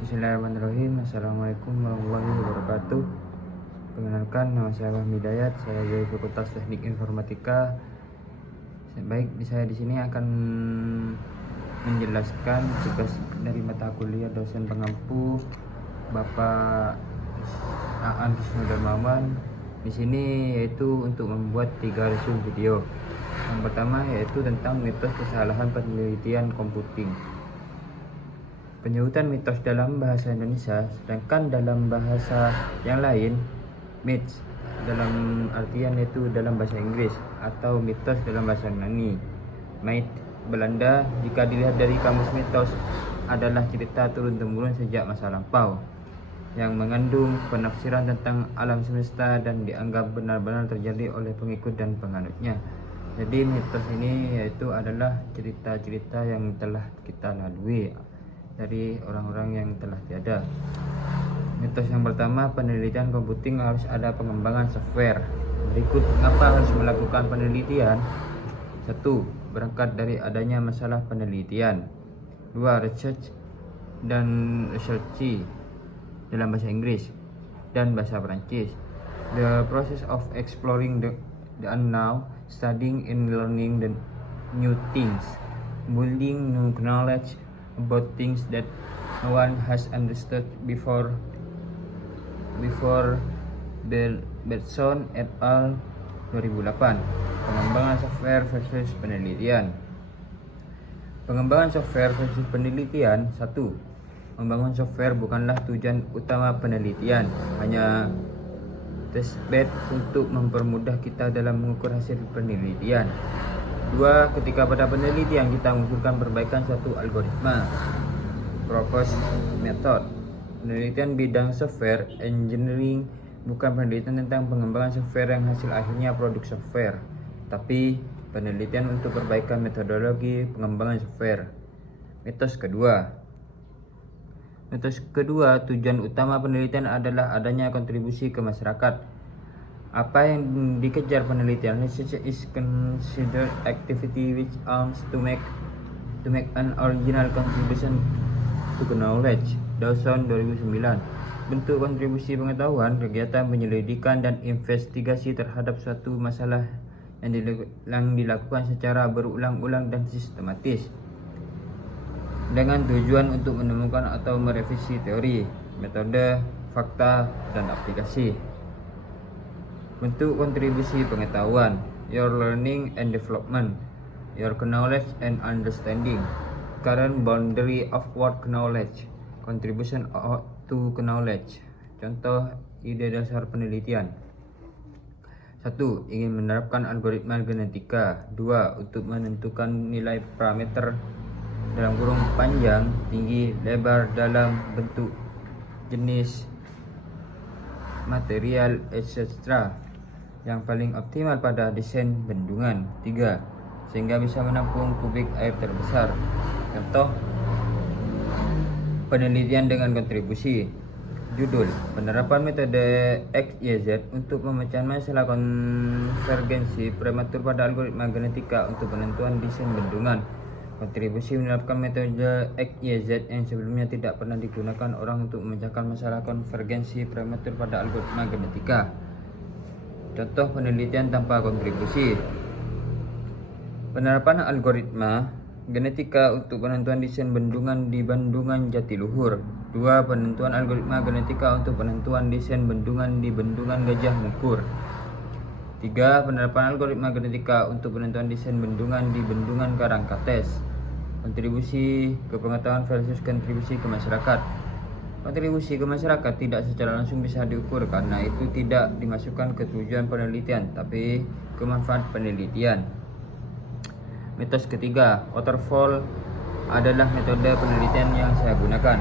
Bismillahirrahmanirrahim. Assalamualaikum warahmatullahi wabarakatuh. Perkenalkan, nama saya Fahmi Hidayat. Saya dari Fakultas Teknik Informatika. Baik, saya di sini akan menjelaskan tugas dari mata kuliah dosen pengampu Bapak Aan Kisno Darmawan. Di sini yaitu untuk membuat 3 resume video. Yang pertama yaitu tentang mitos kesalahan penelitian komputing. Penyebutan mitos dalam bahasa Indonesia, sedangkan dalam bahasa yang lain myths dalam artian yaitu dalam bahasa Inggris, atau mitos dalam bahasa Yunani. Myth Belanda, jika dilihat dari kamus mitos, adalah cerita turun-temurun sejak masa lampau yang mengandung penafsiran tentang alam semesta dan dianggap benar-benar terjadi oleh pengikut dan penganutnya. Jadi mitos ini yaitu adalah cerita-cerita yang telah kita lalui dari orang-orang yang telah tiada. Mitos yang pertama, penelitian komputing harus ada pengembangan software. Berikut mengapa harus melakukan penelitian. 1. Berangkat dari adanya masalah penelitian. 2. Research dan researchi dalam bahasa Inggris dan bahasa Perancis. The process of exploring the unknown, studying and learning the new things, building new knowledge about things that no one has understood before. Bergson et al. 2008. Pengembangan software versus penelitian. Pengembangan software versus penelitian. 1. Membangun software bukanlah tujuan utama penelitian, hanya testbed untuk mempermudah kita dalam mengukur hasil penelitian. 2. Ketika pada penelitian kita mengusulkan perbaikan suatu algoritma, proposed method. Penelitian bidang software engineering bukan penelitian tentang pengembangan software yang hasil akhirnya produk software, tapi penelitian untuk perbaikan metodologi pengembangan software. Mitos kedua, tujuan utama penelitian adalah adanya kontribusi ke masyarakat. Apa yang dikejar penelitian? Research is considered activity which aims to make an original contribution to knowledge. Dawson 2009. Bentuk kontribusi pengetahuan, kegiatan penyelidikan dan investigasi terhadap suatu masalah yang dilakukan secara berulang-ulang dan sistematis dengan tujuan untuk menemukan atau merevisi teori, metode, fakta, dan aplikasi. Bentuk kontribusi pengetahuan, your learning and development, your knowledge and understanding, current boundary of what knowledge, contribution to knowledge. Contoh ide dasar penelitian. 1. Ingin menerapkan algoritma genetika. 2. Untuk menentukan nilai parameter dalam kurung panjang, tinggi, lebar dalam bentuk, jenis, material, etc. yang paling optimal pada desain bendungan. 3. Sehingga bisa menampung kubik air terbesar. Contoh penelitian dengan kontribusi. Judul: Penerapan metode XYZ untuk pemecahan masalah konvergensi prematur pada algoritma genetika untuk penentuan desain bendungan. Kontribusi: menerapkan metode XYZ yang sebelumnya tidak pernah digunakan orang untuk memecahkan masalah konvergensi prematur pada algoritma genetika. Contoh penelitian tanpa kontribusi. Penerapan algoritma genetika untuk penentuan desain bendungan di Bendungan Jatiluhur. 2. Penentuan algoritma genetika untuk penentuan desain bendungan di Bendungan Gajah Mungkur. 3. Penerapan algoritma genetika untuk penentuan desain bendungan di Bendungan Karangkates. Kontribusi ke pengetahuan versus kontribusi ke masyarakat. Kontribusi ke masyarakat tidak secara langsung bisa diukur karena itu tidak dimasukkan ke tujuan penelitian, tapi ke manfaat penelitian. Mitos ketiga, waterfall adalah metode penelitian yang saya gunakan.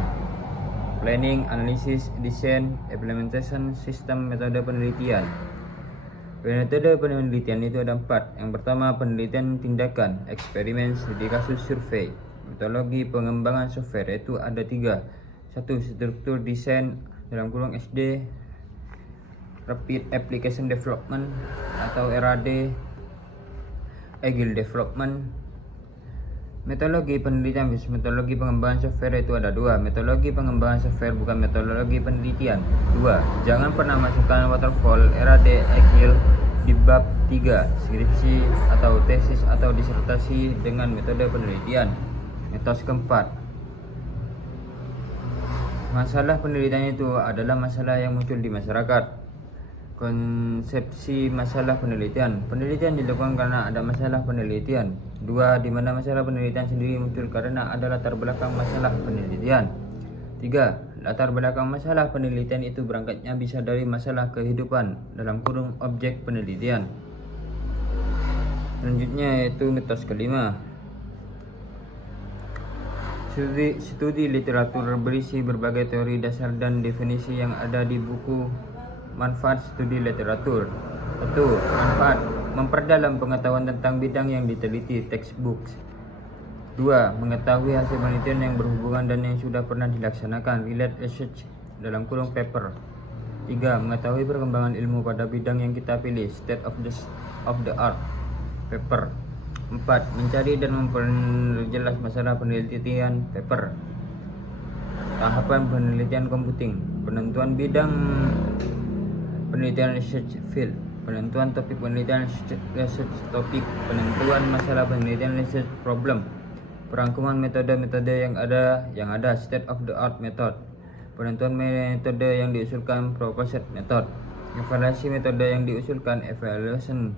Planning, analysis, design, implementation, sistem metode penelitian. Metode penelitian itu ada 4. Yang pertama, penelitian tindakan, eksperimen, studi kasus, survei. Metodologi pengembangan software itu ada 3. 1. Struktur desain dalam kurung SD, Rapid Application Development atau RAD, Agile Development, Metodologi penelitian versus metodologi pengembangan software itu ada dua. Metodologi pengembangan software bukan metodologi penelitian. Dua, jangan pernah masukkan waterfall, RAD, Agile di bab 3 skripsi atau tesis atau disertasi dengan metode penelitian. Mitos keempat, masalah penelitian itu adalah masalah yang muncul di masyarakat. Konsepsi masalah penelitian. Penelitian dilakukan karena ada masalah penelitian. Dua, di mana masalah penelitian sendiri muncul karena ada latar belakang masalah penelitian. Tiga, latar belakang masalah penelitian itu berangkatnya bisa dari masalah kehidupan dalam kurung objek penelitian. Selanjutnya yaitu mitos kelima. Studi literatur berisi berbagai teori dasar dan definisi yang ada di buku. Manfaat studi literatur. 1. Manfaat memperdalam pengetahuan tentang bidang yang diteliti, textbooks. 2. Mengetahui hasil penelitian yang berhubungan dan yang sudah pernah dilaksanakan, related research dalam kurung paper. 3. Mengetahui perkembangan ilmu pada bidang yang kita pilih, state of the art, paper. 4. Mencari dan memperjelas masalah penelitian, paper. Tahapan penelitian komputing. Penentuan bidang penelitian, research field. Penentuan topik penelitian, research topik. Penentuan masalah penelitian, research problem. Perangkuman metode-metode yang ada, state of the art method. Penentuan metode yang diusulkan, proposed method. Evaluasi metode yang diusulkan, evaluation.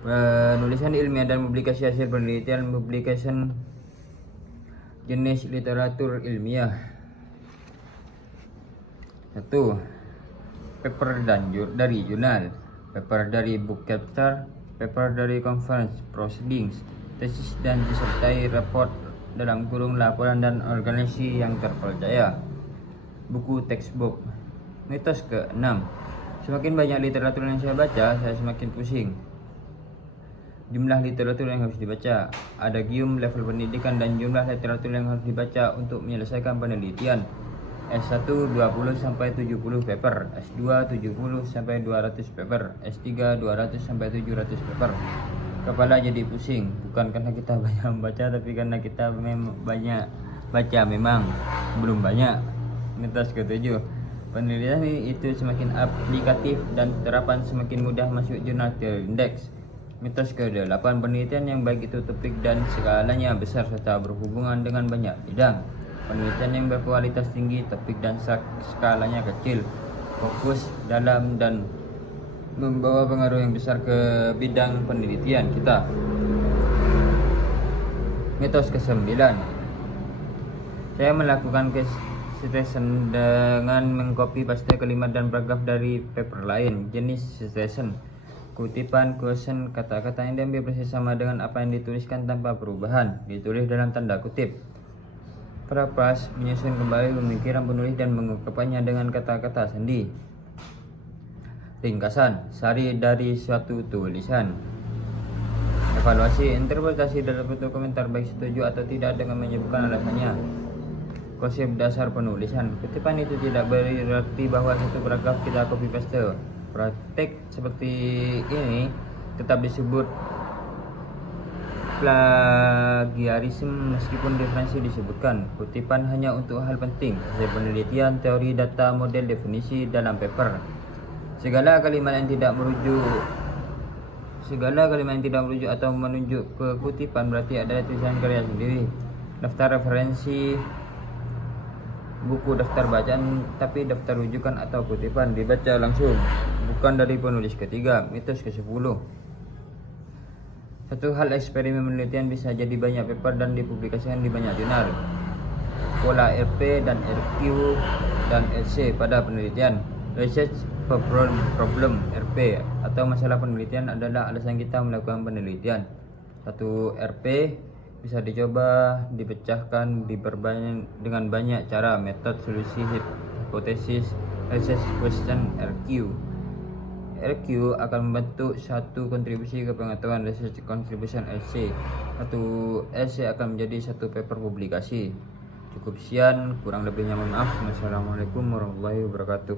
Penulisan ilmiah dan publikasi hasil penelitian, publication. Jenis literatur ilmiah. 1. Paper dari jurnal, paper dari book chapter, paper dari conference proceedings, tesis dan disertai report dalam kurung laporan dan organisasi yang terpercaya. Buku textbook. Mitos ke-6. Semakin banyak literatur yang saya baca, saya semakin pusing. Jumlah literatur yang harus dibaca. Ada gium level pendidikan dan jumlah literatur yang harus dibaca untuk menyelesaikan penelitian. S1 20 sampai 70 paper, S2 70 sampai 200 paper, S3 200 sampai 700 paper. Kepala jadi pusing, bukan karena kita banyak membaca tapi karena kita banyak baca memang belum banyak. Mitos ke-7. Penelitian itu semakin aplikatif dan terapan semakin mudah masuk jurnal terindeks. Mitos ke-8. Penelitian yang baik itu topik dan skalanya besar serta berhubungan dengan banyak bidang. Penelitian yang berkualitas tinggi, topik dan skalanya kecil, fokus dalam dan membawa pengaruh yang besar ke bidang penelitian kita. Mitos ke-9. Saya melakukan citation dengan mengcopy paste kalimat dan paragraf dari paper lain. Jenis citation. Kutipan, quotation, kata-kata yang diambil persis sama dengan apa yang dituliskan tanpa perubahan, ditulis dalam tanda kutip. Paraphrase, menyusun kembali pemikiran penulis dan mengungkapkannya dengan kata-kata sandi. Ringkasan, sari dari suatu tulisan. Evaluasi, interpretasi dalam bentuk komentar baik setuju atau tidak dengan menyebutkan alasannya. Konsep dasar penulisan. Kutipan itu tidak berarti bahwa satu paragraf kita copy paste. Praktek seperti ini tetap disebut plagiarisme meskipun referensi disebutkan. Kutipan hanya untuk hal penting, hasil penelitian, teori, data, model, definisi dalam paper. Segala kalimat yang tidak merujuk atau menunjuk ke kutipan berarti adalah tulisan karya sendiri. Daftar referensi buku, daftar bacaan, tapi daftar rujukan atau kutipan dibaca langsung, bukan dari penulis ketiga. Mitos ke-10. Satu hal eksperimen penelitian bisa jadi banyak paper dan dipublikasikan di banyak jurnal. Pola RP dan RQ dan RC pada penelitian. Research problem RP atau masalah penelitian adalah alasan kita melakukan penelitian. Satu RP bisa dicoba dipecahkan dengan banyak cara, metode, solusi, hipotesis, research question. RQ akan membentuk satu kontribusi ke pengetahuan, research contribution. Satu essay akan menjadi satu paper publikasi. Cukup sekian, kurang lebihnya mohon maaf. Wassalamualaikum warahmatullahi wabarakatuh.